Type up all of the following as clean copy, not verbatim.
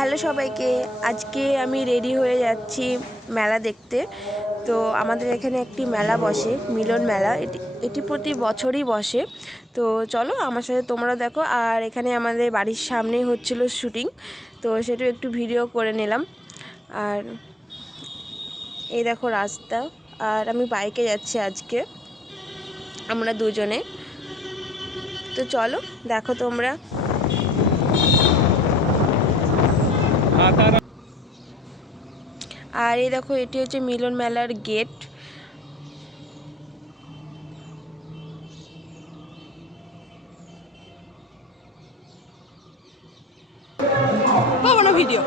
Hello সবাইকে, আজকে আমি রেডি হয়ে যাচ্ছি মেলা দেখতে। তো আমাদের এখানে একটি মেলা বসে, মিলন মেলা। এটি প্রতি বছরই বসে। তো চলো আমার সাথে তোমরা দেখো। আর এখানে আমাদের বাড়ির সামনেই হচ্ছিল শুটিং, তো সেটাও একটু ভিডিও করে নিলাম। আর এই দেখো রাস্তা, আর আমি বাইকে যাচ্ছি আজকে, আমরা দুজনে। তো চলো দেখো তোমরা। আর এই দেখো, এটি হচ্ছে মিলন মেলার গেট। ভিডিও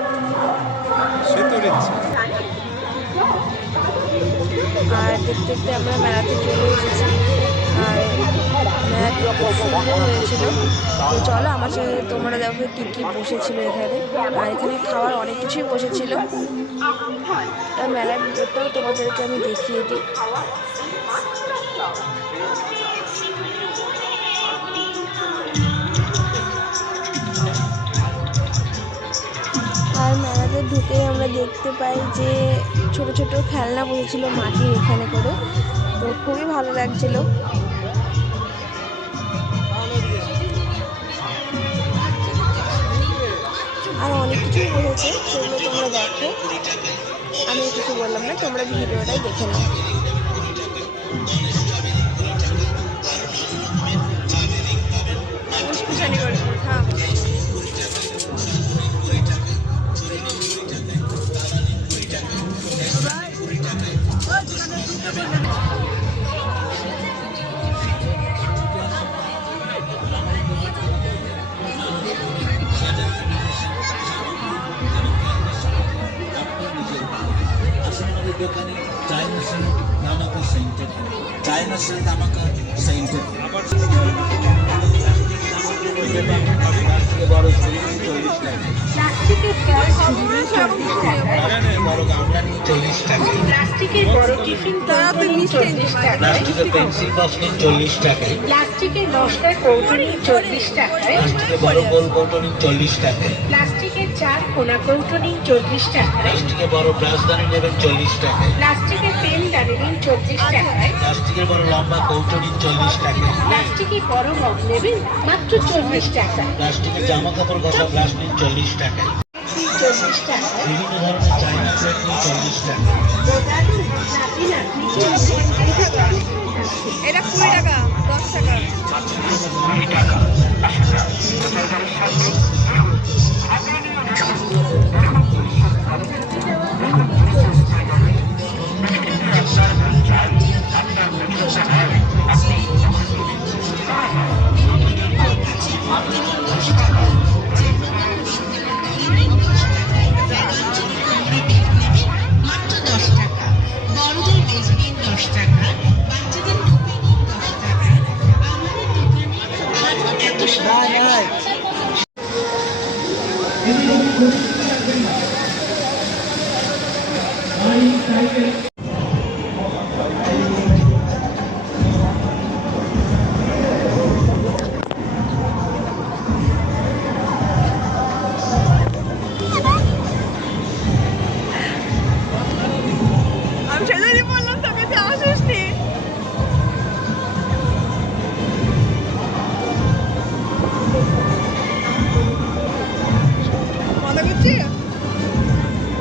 আর দেখতে দেখতে আমরা মেলাতে চলে এসেছি। আর মেলাটি খুব সুন্দর হয়েছিল। তো চলো আমার সাথে তোমরা দেখো কী কী বসেছিল এখানে। আর এখানে খাওয়ার অনেক কিছুই বসেছিল। আর মেলার ভিতরটাও তোমাদেরকে আমি দেখিয়ে দিই। আর মেলাতে ঢুকেই আমরা দেখতে পাই যে ছোট ছোট খেলনা বসেছিল মাটির এখানে করে। তো খুবই ভালো লাগছিল। আর অনেক কিছুই বসেছে, সেগুলো তোমরা দেখো। আমি কিছু বললাম না, তোমরা ভিডিওটাই দেখে নাও। দোকানে চাইনাশিল নামক সেন্টার, চাইনাশিল নামক সেন্টার বড় 40 টাকা, প্লাস্টিকের বড় গামলা 40 টাকা, প্লাস্টিকের বড় টিফিন 40 টাকা, প্লাস্টিকের পেন্সিল বক্স 40 টাকা, প্লাস্টিকের নস্টার কৌটনি 40 টাকা, প্লাস্টিকের বড় গোল কৌটনি 40 টাকা, প্লাস্টিকের চার কোনা কৌটনি 40 টাকা, প্লাস্টিকের বড় ব্রাশদানি নেবেন 40 টাকা, প্লাস্টিকের পেন দানি নেবেন 40 টাকায়, প্লাস্টিকের বড় লম্বা কৌটনি 40 টাকা, প্লাস্টিকের বড় মগ নেবেন মাত্র 40 টাকা, প্লাস্টিকের জামা কাপড় ঘষা ব্রাশ নিন 40 টাকা, 40 টাকা, বিভিন্ন ধরনের চাইনা প্লেট নিন 40 টাকা, এটা 20 টাকা, 10 টাকা, 20 টাকা।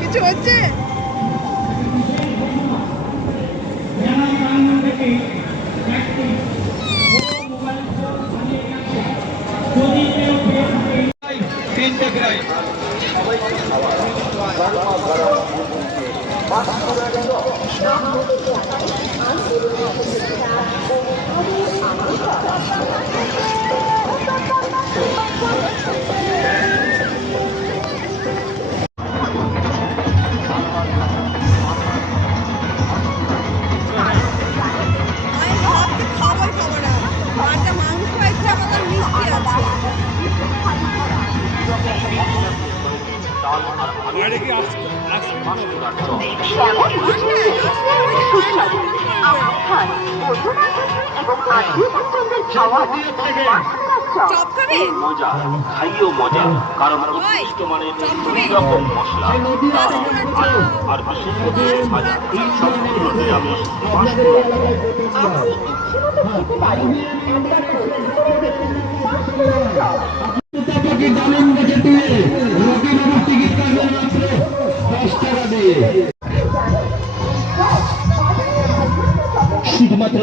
কিছু হচ্ছে এবং আত্মীয় স্বজনদের খাওয়া চপ খাবে? মজা খাইও মজা, কারণ উৎকৃষ্ট মানের দুই রকম মশলা আর বিশেষ করে ভাজা সম্পূর্ণ নিরামিষ। শুধুমাত্র